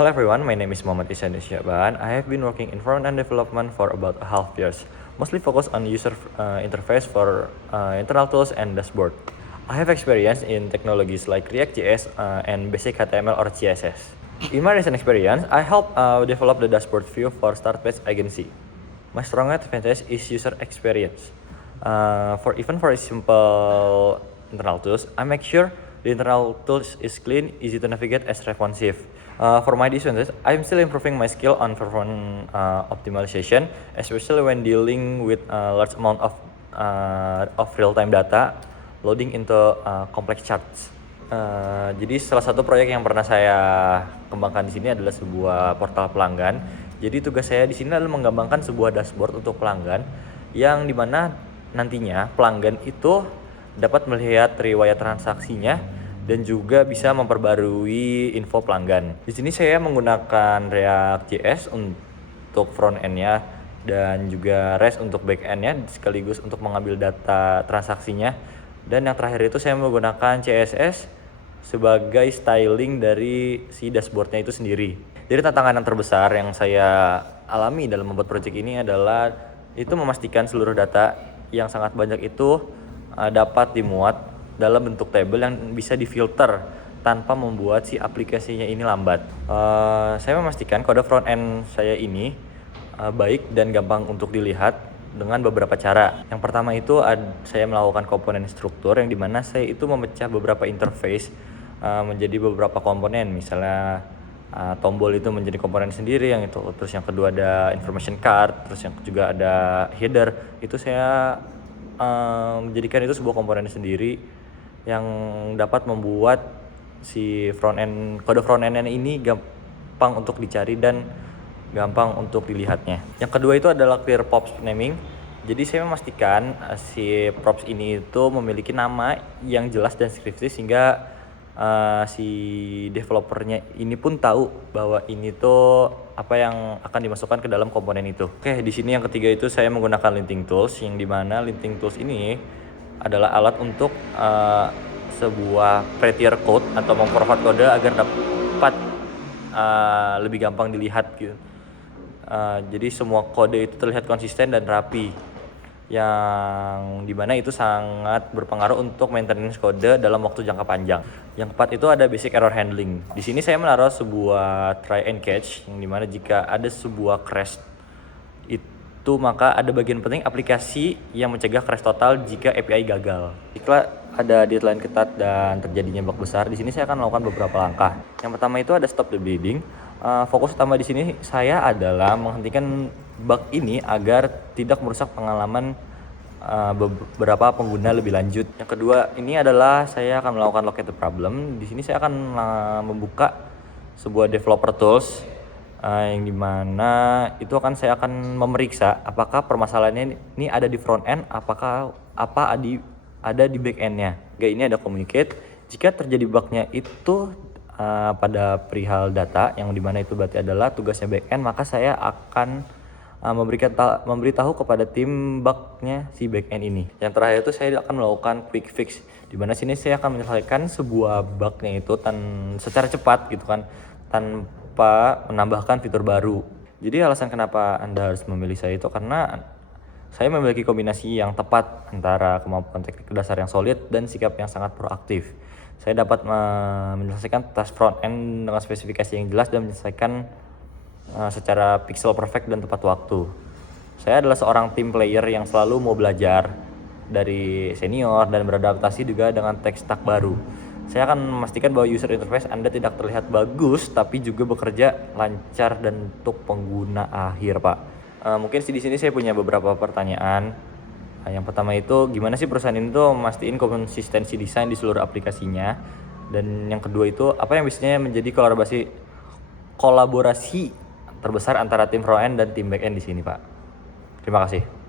Hello everyone, my name is Muhammad Ihsan Syaban. I have been working in front-end development for about a half years, mostly focused on user interface for internal tools and dashboard. I have experience in technologies like React.js and basic HTML or CSS. In my recent experience, I helped develop the dashboard view for Startpage agency. My strongest advantage is user experience. For a simple internal tools, I make sure the internal tools is clean, easy to navigate, as responsive. For my disadvantage, I'm still improving my skill on performance optimization, especially when dealing with a large amount of real-time data loading into complex charts. Jadi salah satu proyek yang pernah saya kembangkan di sini adalah sebuah portal pelanggan. Jadi tugas saya di sini adalah mengembangkan sebuah dashboard untuk pelanggan yang dimana nantinya pelanggan itu dapat melihat riwayat transaksinya dan juga bisa memperbarui info pelanggan. Di sini saya menggunakan React.js untuk front end-nya dan juga REST untuk back end-nya sekaligus untuk mengambil data transaksinya. Dan yang terakhir itu saya menggunakan CSS sebagai styling dari si dashboard-nya itu sendiri. Jadi tantangan yang terbesar yang saya alami dalam membuat project ini adalah itu memastikan seluruh data yang sangat banyak itu dapat dimuat dalam bentuk tabel yang bisa difilter tanpa membuat si aplikasinya ini lambat. Saya memastikan kode front end saya ini baik dan gampang untuk dilihat dengan beberapa cara. Yang pertama itu saya melakukan komponen struktur yang dimana saya itu memecah beberapa interface menjadi beberapa komponen. Misalnya tombol itu menjadi komponen sendiri yang itu. Terus yang kedua ada information card, terus yang juga ada header. Itu saya menjadikan itu sebuah komponen sendiri yang dapat membuat si kode front end ini gampang untuk dicari dan gampang untuk dilihatnya. Yang kedua itu adalah clear props naming. Jadi saya memastikan si props ini itu memiliki nama yang jelas dan deskriptif sehingga si developernya ini pun tahu bahwa ini tuh apa yang akan dimasukkan ke dalam komponen itu. Oke, di sini yang ketiga itu saya menggunakan linting tools yang dimana linting tools ini adalah alat untuk sebuah prettier code atau memperfat kode agar dapat lebih gampang dilihat gitu. Jadi semua kode itu terlihat konsisten dan rapi, yang dimana itu sangat berpengaruh untuk maintenance kode dalam waktu jangka panjang. Yang keempat itu ada basic error handling. Di sini saya menaruh sebuah try and catch yang dimana jika ada sebuah crash itu maka ada bagian penting aplikasi yang mencegah crash total jika API gagal. Jika ada deadline ketat dan terjadinya bug besar, di sini saya akan melakukan beberapa langkah. Yang pertama itu ada stop the bleeding. Fokus utama di sini saya adalah menghentikan bug ini agar tidak merusak pengalaman beberapa pengguna lebih lanjut. Yang kedua ini adalah saya akan melakukan locate the problem. Di sini saya akan membuka sebuah developer tools yang dimana itu saya akan memeriksa apakah permasalahannya ini ada di front end, ada di back end-nya. Ini ada communicate. Jika terjadi bug-nya itu pada perihal data yang dimana itu berarti adalah tugasnya back end, maka saya akan memberitahu kepada tim bug-nya si back end ini. Yang terakhir itu saya akan melakukan quick fix, di mana sini saya akan menyelesaikan sebuah bug-nya itu secara cepat gitu kan, tanpa menambahkan fitur baru. Jadi alasan kenapa Anda harus memilih saya itu karena saya memiliki kombinasi yang tepat antara kemampuan teknik dasar yang solid dan sikap yang sangat proaktif. Saya dapat menyelesaikan task front end dengan spesifikasi yang jelas dan menyelesaikan secara pixel perfect dan tepat waktu. Saya adalah seorang team player yang selalu mau belajar dari senior dan beradaptasi juga dengan tech stack baru. Saya akan memastikan bahwa user interface Anda tidak terlihat bagus tapi juga bekerja lancar dan untuk pengguna akhir, Pak. Mungkin di sini saya punya beberapa pertanyaan. Yang pertama itu gimana sih perusahaan ini tuh memastikan konsistensi desain di seluruh aplikasinya? Dan yang kedua itu apa yang biasanya menjadi kolaborasi terbesar antara tim front end dan tim back end di sini, Pak? Terima kasih.